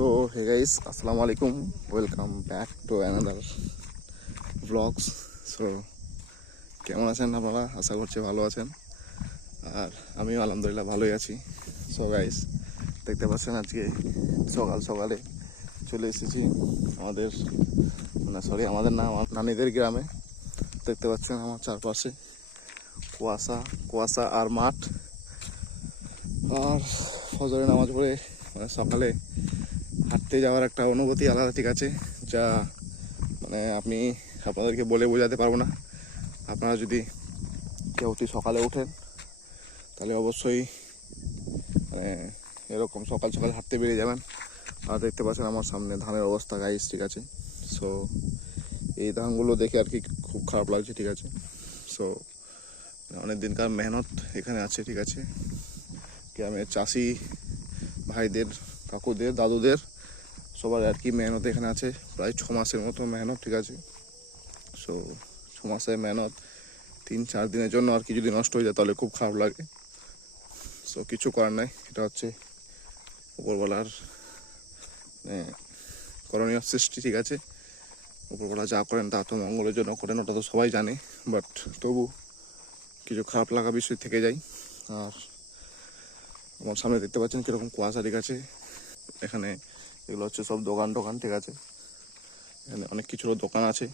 So hey guys, আসসালামু আলাইকুম, welcome back to another vlogs. So কেমন আছেন আপনারা? আশা করছি ভালো আছেন, আর আমিও আলহামদুলিল্লাহ ভালোই আছি। সো গাইস, দেখতে পাচ্ছেন আজকে সকাল সকালে চলে এসেছি আমাদের আমাদের না, আমার নানিদের গ্রামে। দেখতে পাচ্ছেন আমার চারপাশে কুয়াশা কুয়াশা আর মাঠ, আর ফজরে নামাজ পড়ে সকালে হাঁটতে যাওয়ার একটা অনুভূতি আলাদা, ঠিক আছে, যা আমি আপনাদেরকে বলে বোঝাতে পারবো না। আপনারা যদি কেউ অতি সকালে ওঠেন তাহলে অবশ্যই এরকম সকাল সকাল হাঁটতে বেরিয়ে যাবেন। আর দেখতে পাচ্ছেন আমার সামনে ধানের অবস্থা গাইস, ঠিক আছে। সো এই ধানগুলো দেখে আর কি খুব খারাপ লাগছে, ঠিক আছে। সো অনেক দিনকার মেহনত এখানে আছে, ঠিক আছে। গ্রামের চাষি ভাইদের, কাকুদের, দাদুদের সবার আর কি মেহনত এখানে আছে, প্রায় 6 মাসের মতো মেহনত, ঠিক আছে। সো 6 মাসের মেহনত 3-4 দিনের জন্য আর কি যদি নষ্ট হয়ে যায় তাহলে খুব খারাপ লাগে। সো কিছু করার নাই, এটা হচ্ছে উপরবেলার করণীয় সৃষ্টি, ঠিক আছে। উপরবেলা যা করেন তা তো মঙ্গলের জন্য করেন, ওটা তো সবাই জানে, বাট তবু কিছু খারাপ লাগা বিষয় থেকে যায়। আর আমার সামনে দেখতে পাচ্ছেন কীরকম কুয়াশা, ঠিক আছে। এখানে এগুলো হচ্ছে সব দোকান টোকান, ঠিক আছে। এখানে অনেক কিছুর দোকান আছে।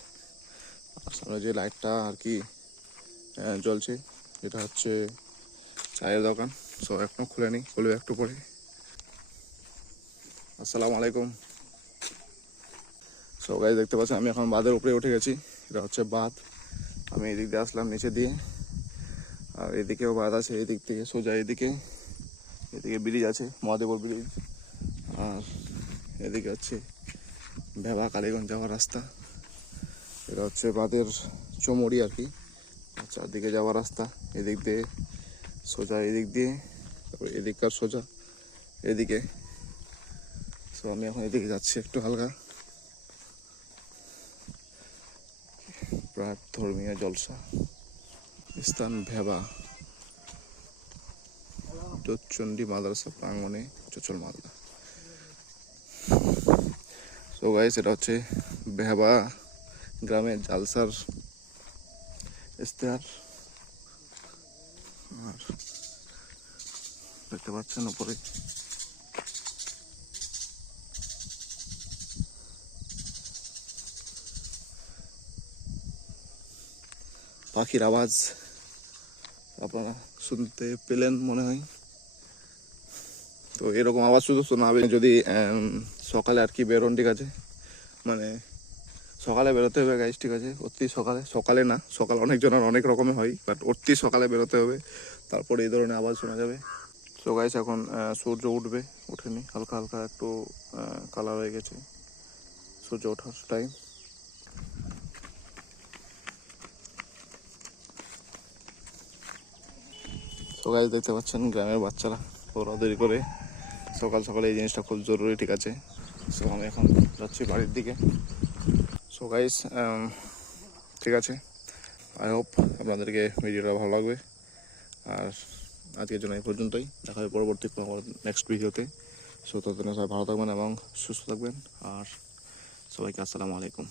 আর সামনে যে লাইটটা আর কি জ্বলছে, এটা হচ্ছে চায়ের দোকান। সো এখনও খুলেনি, খুলবে একটু পরে। আসসালামু আলাইকুম। সো গাইস, দেখতে পাচ্ছেন আমি এখন বাঁধের উপরে উঠে গেছি। এটা হচ্ছে বাঁধ। আমি এদিক দিয়ে আসলাম নিচে দিয়ে, আর এদিকেও বাঁধ আছে, এদিক থেকে সোজা এদিকে ব্রিজ আছে, মহাদেবর ব্রিজ। আর এদিকে হচ্ছে ভেবা কালীগঞ্জ যাওয়ার রাস্তা। এটা হচ্ছে বাঁধের চমড়ি আর কি, চারদিকে যাওয়ার রাস্তা। এদিক দিয়ে সোজা, এদিক দিয়ে, তারপর এদিককার সোজা এদিকে। সো আমি এখন এদিকে যাচ্ছি একটু হালকা। প্রাক ধর্মীয় জলসা স্থান ভেবা চন্ডী মাদ্রাসা প্রাঙ্গণে, চচল মালদা। সো গাইস, এটা হচ্ছে ভেবা গ্রামের জালসার ইশতেহার। আর দেখতে পাচ্ছেন উপরে পাখির আওয়াজ আপনারা শুনতে পেলেন মনে হয়। তো এরকম আওয়াজ শুধু শোনা হবে যদি সকালে আর কি বেরোন, ঠিক আছে। সকালে বেরোতে হবে গাইস, ঠিক আছে। অতি সকালে না, সকাল অনেকজনের অনেক রকমের হয়, বাট অতি সকালে বেরোতে হবে, তারপরে এই ধরনের আওয়াজ শোনা যাবে। সো গাইস, এখন সূর্য উঠবে, ওঠেনি, হালকা হালকা একটু কালার হয়ে গেছে, সূর্য ওঠার টাইম। সো গাইস, দেখতে পাচ্ছেন গ্রামের বাচ্চারা দৌড়াদৌড়ি করে সকাল সকালে, এই জিনিসটা খুব জরুরি, ঠিক আছে। সো আমি এখন যাচ্ছি বাড়ির দিকে। সো গাইস, ঠিক আছে, আই হোপ আপনাদেরকে ভিডিওটা ভালো লাগবে। আর আজকের জন্য এই পর্যন্তই, দেখা হবে পরবর্তী নেক্সট ভিডিওতে। সো ততদিন সবাই ভালো থাকবেন এবং সুস্থ থাকবেন, আর সবাইকে আসসালামু আলাইকুম।